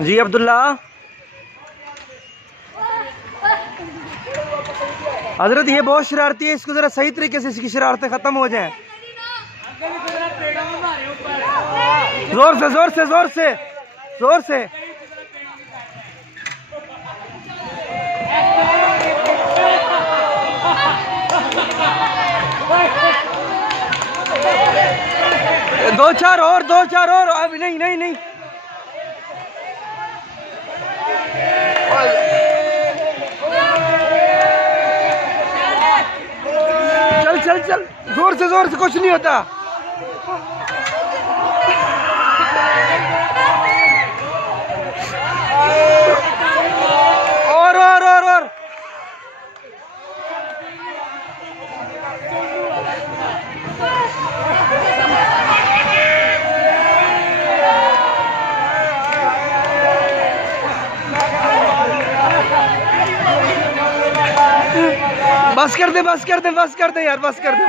जी अब्दुल्ला। हजरत ये बहुत शरारती है, इसको जरा सही तरीके से इसकी शरारतें खत्म हो जाएं। जोर से जोर से जोर से जोर से। दो चार और अभी नहीं नहीं नहीं। चल चल चल, जोर से कुछ नहीं होता। और बस कर दे यार, बस कर दे।